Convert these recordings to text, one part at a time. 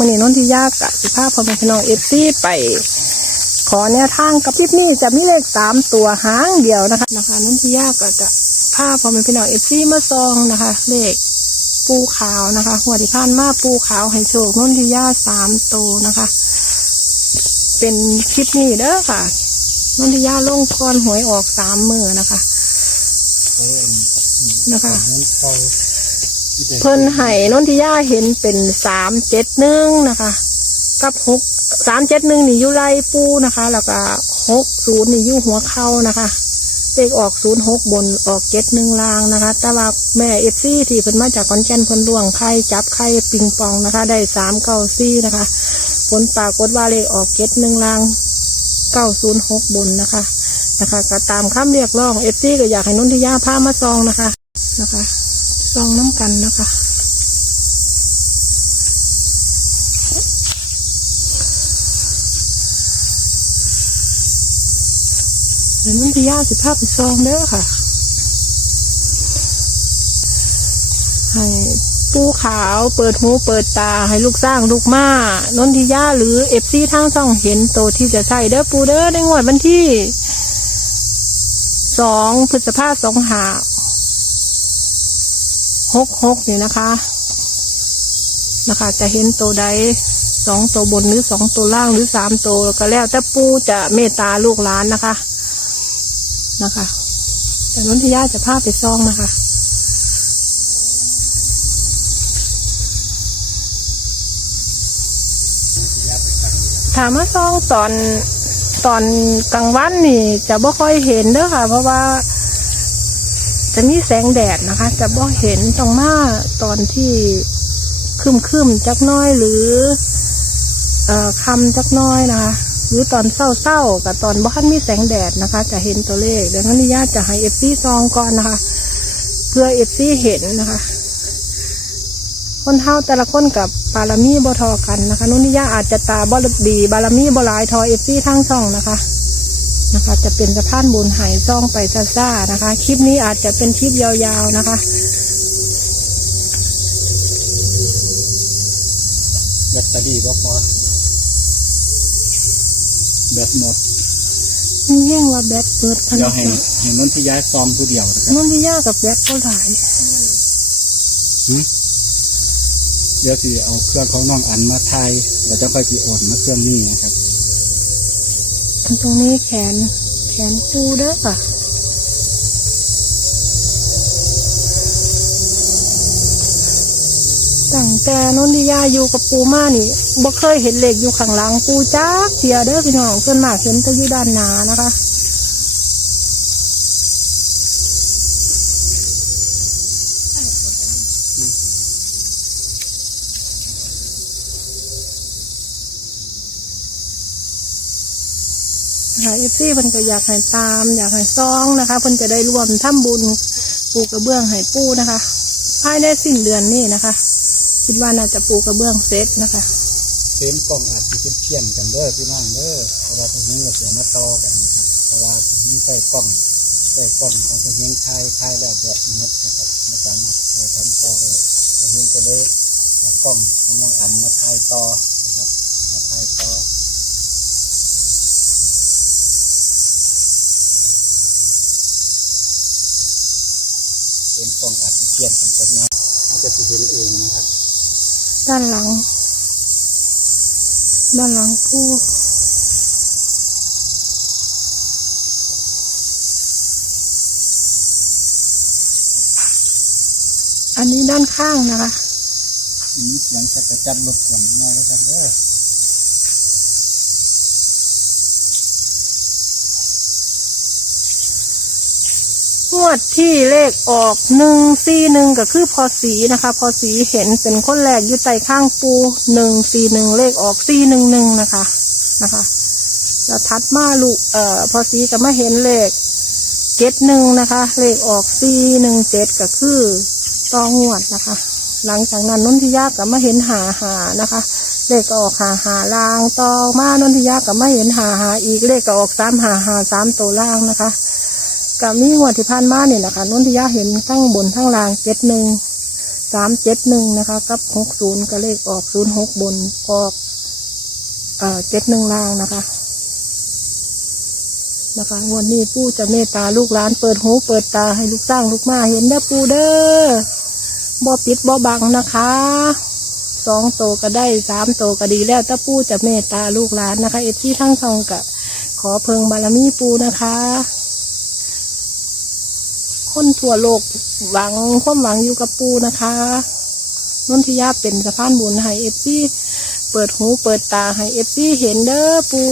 มันนี่นนทิยากกะสิภาพพอเป็นพี่น้องเอฟซีไป ขอแนวทางกับพิบนี่จะมีเลขสามตัวหางเดียวนะคะนะคะนนทิยากกะจะภาพพอเป็นพี่น้องเอฟซีมาซองนะคะ เลขปูขาวนะคะหัวที่ผ่านมาปูขาวให้โชคนนทิยาสามตัวนะคะ เป็นคลิปนี้เด้อค่ะนนทิยาลงคอนหวยออกสามมือนะคะนะคะ เพิ่นไห้นนทิยาเห็นเป็นสามเจ็ดหนึ่งนะคะ กับหกสามเจ็ดหนึ่งนี่อยู่ไรปูนะคะ แล้วก็หกศูนย์นี่อยู่หัวเข่านะคะเลขออกศูนย์หกบนออกเจ็ดหนึ่งลางนะคะ แต่ว่าแม่เอฟซีที่เพิ่นมาจากคอนแกนเพิ่นล่วงไข่จับไข่ปิงปองนะคะ ได้สามเก้าซี่นะคะ ผลปรากฏว่าเลขออกเจ็ดหนึ่งลางเก้าศูนย์หกบนนะคะนะคะก็ตามคำเรียกร้องเอฟซีก็อยากให้นนทิยาพามาซองนะคะนะคะ ซองน้ำกันนะคะเดี๋ยวนุ่นที่ย่าสิภาพไปซองเด้อค่ะ ให้ปูขาวเปิดหูเปิดตาให้ลูกสร้างลูกม้านนทิยาหรือเอฟซีทางช่องเห็นโตที่จะใส่เด้อปูเด้อในงวดวันที่สองพฤษภาสองหา หกหกนี่นะคะ นะคะ จะเห็นตัวใดสองตัวบนหรือสองตัวล่างหรือสามตัวก็แล้วแต่ปูจะเมตตาลูกหลานนะคะ นะคะ แต่นนทิยาจะพาไปซองนะคะถามว่าซองตอนตอนกลางวันนี่ จะบ่ค่อยเห็นเด้อค่ะ เพราะว่า จะมีแสงแดดนะคะ จะบ่เห็นต้องมาตอนที่คืมคืมๆจักน้อยหรือเอ่อคำจักน้อยนะคะหรือตอนเศร้าๆกับตอนบ้านมีแสงแดดนะคะ จะเห็นตัวเลขเดี๋ยวนนิยาติจะให้เอฟซีซองก่อนนะคะ เพื่อเอฟซีเห็นนะคะ คนเท่าแต่ละคนกับบารมีบ่ทอกันนะคะนุ่นนิยาอาจจะตาบ่ดีบารมีบ่ลายทอเอฟซีทั้งช่องนะคะ นะคะ จะเป็นสะพานบุญหายซ่องไปซ่าๆนะคะ คลิปนี้อาจจะเป็นคลิปยาวๆนะคะแบตเตอรี่บ่พอแบตหมดนี่แย่งว่าแบตเปิดขเดี๋ยนาวดให้นะให้นนที่ย้ายซองผู้เดียวนะครับนุ่นนิยากับแบตก็หลายเดี๋ยวสิเอาเครื่องของน้องอันมาไทยเราจะค่อยสิโอนมาเครื่องนี้นะครับ ตรงนี้แขน แขนปูเด้อค่ะตั้งแต่นนทิยาอยู่กับปูมานี่บ่เคยเห็นเหล็กอยู่ข้างหลังปูจ้าเสียเด้อพี่น้องส่วนมากเห็นแต่อยู่ด้านหน้านะคะ ค่ะเอฟซีเพิ่นก็อยากให้ตาม อยากให้ซองนะคะเพิ่นจะได้รวมทำบุญปลูกกระเบื้องให้ปูนะคะ ภายในสิ้นเดือนนี้นะคะ คิดว่าน่าจะปลูกกระเบื้องเสร็จนะคะเส้นกล้องอาจจะเชี่ยนกันเด้อพี่น้องเด้อเพราะว่าตรงนี้เราจะมาต่อกันนะครับเพราะว่านี่ใส่กล้องใส่กล้องของตรงนี้ไทยไทยแล้วแบบหมดนะครับมาสามารถใช้ทำต่อได้ตรงนี้จะได้เอากล้องของน้องอันมาถ่ายต่อนะครับมาถ่ายต่อ เห็นกล้องอาจจะเชี่ยนกันคนมาอาจจะสิเห็นเองนะครับ ด้านหลัง ด้านหลังปูอันนี้ด้านข้างนะคะทีนี้เสียงจะกระจับรบกวนหน่อยแล้วกันเด้อ วดที่เลขออกหนึ่งสี่หนึ่งก็คือพอสีนะคะ พอสีเห็นเป็นคนแรกอยู่ใต้ข้างปูหนึ่งสี่หนึ่งเลขออกสี่หนึ่งหนึ่งนะคะนะคะแล้วทัดมาลูกเอ่อพอสีก็มาเห็นเลขเจ็ดหนึ่งนะคะ เลขออกสี่หนึ่งเจ็ดก็คือต่องวดนะคะ หลังจากนั้นนนทิยาก็มาเห็นหาหานะคะ เลขก็ออกหาหาลางต่อมานนทิยาก็มาเห็นหาหาอีกเลขก็ออกสามหาหาสามตัวล่างนะคะ กับมีงวดที่ผ่านมาเนี่ยนะคะนนทิยาเห็นทั้งบนทั้งล่างเจ็ดหนึ่งสามเจ็ดหนึ่งนะคะ กับหกศูนย์ก็เลขออกศูนย์หกบนออกเอ่อเจ็ดหนึ่งล่างนะคะ นะคะงวันนี้ปู่จะเมตตาลูกหลานเปิดหูเปิดตาให้ลูกสร้างลูกมาเห็นเด้อปู่เด้อบ่ปิดบ่บังนะคะสองโตก็ได้สามโตก็ดีแล้วถ้าปู่จะเมตตาลูกหลานนะคะเอฟซีทั้งทองกะขอเพิงบารมีปู่นะคะ คนทั่วโลกหวังความหวังอยู่กับปูนะคะนนทิยาเป็นสะพานบุญให้เอฟซีเปิดหูเปิดตาให้เอฟซีเห็นเด้อปู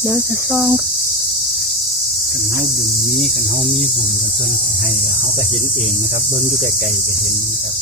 เดี๋ยวจะซ่อง กันเฮาบุญมีกันเฮามีบุญกันเพิ่นให้เฮาก็เห็นเองนะครับ เบิ่งอยู่ไกลๆก็เห็นนะครับ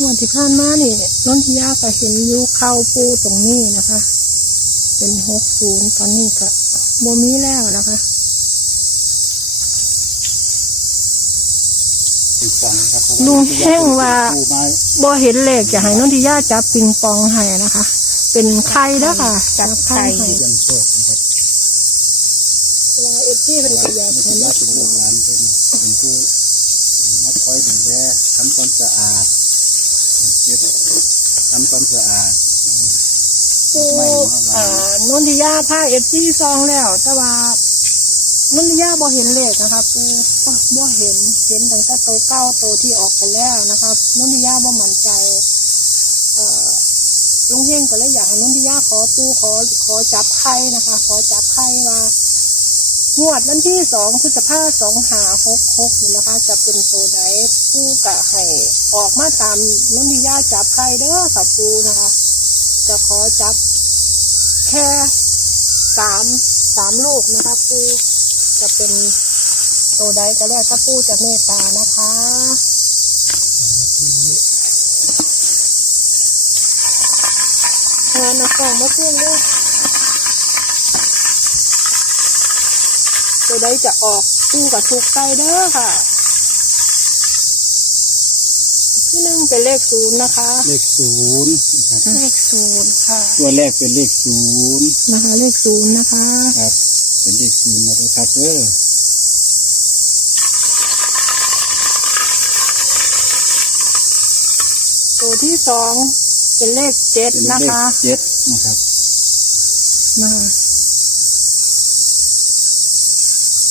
งวดที่ผ่านมานี่นนทิยาก็เห็นอยูเข้าปูตรงนี้นะคะ เป็นหกศูนย์ตอนนี้ก็บ่มีแล้วนะคะเป็นฟังครับเพราะลุงแห้งว่าปูไม้บ่เห็นเลขจะให้นนทิยาจับปิงปองให้นะคะ เป็นไข่เด้อค่ะจับไข่ให้ยังโชคนะครับว่าเอฟซีเป็นว่าตัวอยากไม่เห็ใช่นว่าเป็นลูกหลานเป็นเป็นผู้มาคอยดูแลทำความสะอาด เก็บทำความสะอาดปูอ่านนทิยาพาเอฟซีซองแล้ว แต่ว่านนทิยาบ่เห็นเลขนะคะปูบ่บ่เห็นเห็นตั้งแต่โตวเก้าโตวที่ออกไปแล้วนะคะนนทิยาบ่มั่นใจ เอ่อลุงเฮงก็เลยอยากให้นนทิยาขอปูขอขอจับไข่นะคะ ขอจับไข่ว่า งวดวันที่สองพฤษภาสองหาหกหกนะคะ จะเป็นตัวใดปูกะให้ออกมาตามนนทิยาจับไข่เด้อค่ะปูนะคะ จะขอจับแค่สามสามลูกนะคะปูจะเป็นตัวใดก็แล้วถ้าปูจะเมตตานะคะงานนักองมาขึ้นด้ว ยตัวใดจะออกตู้กับทุกไตเด้อค่ะที่หนึ่งเป็นเลขศูนย์นะคะ เลขศูนย์นะครับเลขศูนย์ค่ะ ตัวแรกเป็นเลขศูนย์นะคะ เลขศูนย์นะคะครับเป็นเลขศูนย์นะครับเออตัวที่สองเป็นเลขเจ็ดเป็นนะเลขคะเจ็ดนะครับนะคะ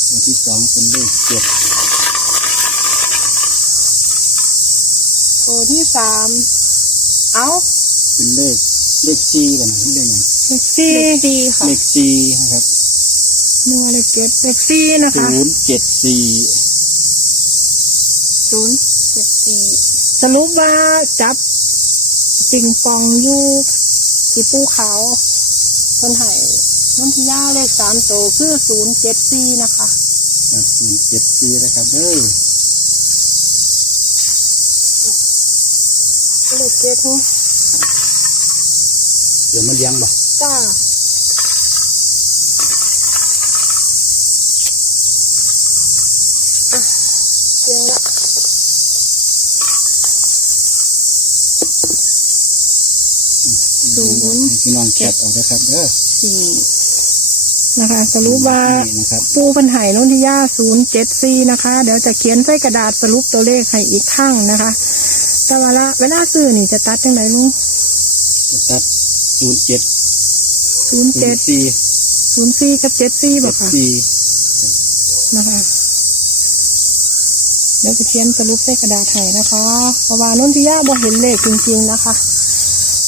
ตัว ที่สองเป็นเลขเจ็ดตัวที่สามเอาเป็นเลขเลขสี่กันเลขอย่างเลขสี่สี่ค่ะเลขสี่นะครับเนื้อเลขเจ็ดเลขสี่นะคะศูนย์เจ็ดสี่ศูนย์เจ็ดสี่สรุปว่าจับปิงปองอยู่คือปูขาวคนไห้น้ำพิยาเลขสามโตวคือศูนย์เจ็ดสี่นะคะ ครับศูนย์เจ็ดสี่นะครับเออเลขเจ็ดนี่เดี๋ยวมาเลี้ยงบ่จ้าอะเดี๋ยวละศูนย์ให้พี่น้องแคปเอานะครับเด้อสี่ นะคะสรุปว่านี่นะครับ ปูปัญหายนนทิยาศูนย์เจ็ดสี่นะคะ เดี๋ยวจะเขียนใส่กระดาษสรุปตัวเลขให้อีกข้างนะคะแต่เวลาเวลาซื้อนี่จะตัดยังไงลุงจะตัดศูนย์เจ็ดศูนย์ศูเจ็นดย์สี่ศูนย์สี่กับเจ็ดสี่บเจ็อกดค่ะสี่นะคะนดี๋ยวจะเขียนสรุปใส่กระดาษให้นะคะ เพราะว่านนทิยาบ่เห็นเลขจริงๆนะคะ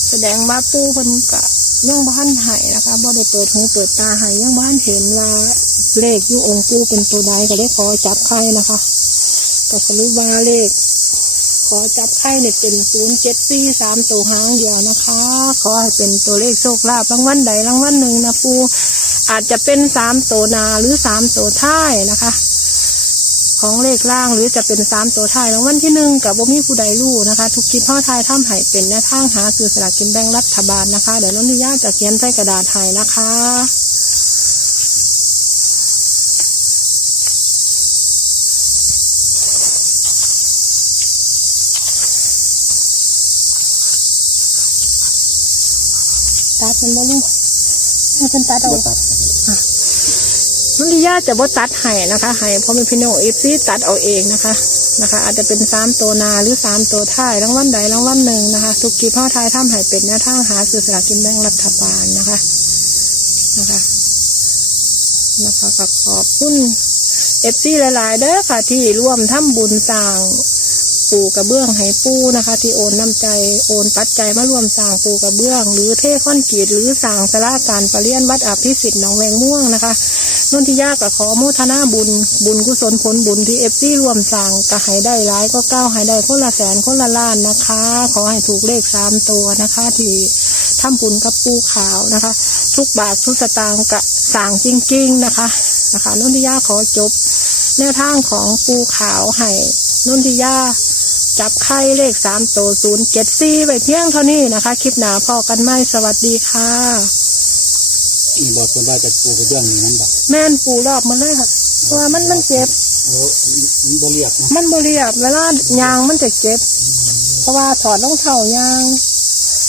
แสดงว่าปูคนกะ ยังบ้านให้นะคะบ่ได้เปิดหูเปิดตาห้ยังบ้านเห็นว่าเลขยูองค์ปูเป็นตัวใดก็เลยขอจับไข่นะคะแต่สรุปว่าเลข ขอจับไข่เนี่ยเป็นศูนย์เจ็ดสี่สามตัวหางเดียวนะคะ ขอให้เป็นตัวเลขโชคลาภรางวัลใดรางวัลหนึ่งนะปูอาจจะเป็นสามตัวนาหรือสามตัวท้ายนะคะ ของเลขล่างหรือจะเป็นสามตัวท้ายรางวัลที่หนึ่งกับบ่มีผู้ใดรู้นะคะ ทุกคลิปพ่อทายถ้ำไห้เป็นแนวทางหาซื้อสลากกินแบ่งรัฐบาลนะคะ เดี๋ยวนนทิยาจะเขียนใส่กระดาษไห้นะคะตัดมันบ่ลูกให้เพิ่นตัดเอาตัด นิยาจะบ่ตัดให้นะคะให้เพราะเป็นพี่น้องเอฟซีตัดเอาเองนะคะนะคะ อาจจะเป็นสามตัวนาหรือสามตัวท้ายรางวัลใดรางวัลหนึ่งนะคะ ทุกกีพ่อทายถ้ำให้เป็นแนวทางหาซื้อสลากกินแบ่งรัฐบาลนะคะนะคะนะคะก็ขอบคุณเอฟซีหลาย ๆ เด้อค่ะ ที่ร่วมทำบุญสร้างปูกระเบื้องให้ปูนะคะ ที่โอนน้ำใจโอนปัจจัยมาร่วมสร้างปูกระเบื้อง หรือเทคอนกรีตหรือสร้างสลาการประเลียนวัดอภิสิทธิ์หนองแวงม่วงนะคะ นนทิยาก็ขอโมทนาบุญ บุญกุศลผลบุญที่เอฟซีรวมสั่งก็ให้ได้ร้ายก็เก้าให้ได้คนละแสนคนละล้านนะคะ ขอให้ถูกเลขสามตัวนะคะ ที่ทำบุญกับปูขาวนะคะ ทุกบาททุกสตางค์กะสั่งจริง ๆนะคะนะคะนนทิยาขอจบแนวทางของปูขาวให้นนทิยาจับไข่เลขสามตัวศูนย์เจ็ดสี่ไปเพียงเท่านี้นะคะ คลิปหนาพอกันไหมสวัสดีค่ะ นี่บอกคนว่าจะปูกระเบื้องนี่นั่นบอกแม่นปูรอบมาเลยค่ะเพราะว่ามันมันเจ็บ โอ้มันบ่เรียบนะมันบริยบเวลายางมันจะเจ็บ เพราะว่าถอดรองเท้ายาง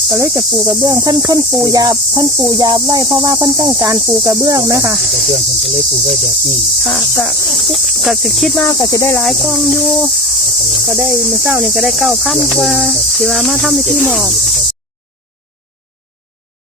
ก็เลยจะปูกระเบื้องเพิ่นเพิ่นปูยาเพิ่นปูยาไว้เพราะว่าเพิ่นต้องการปูกระเบื้องไหมคะกระเบื้องเพิ่นก็เลยปูไว้แบบนี้ค่ะก็ก็จะคิดว่าก็จะได้หลายกล้องอยู่ก็ได้มือเศร้านี่ก็ได้เก้าพันกว่าสิว่ามาทำพิธีหมอบ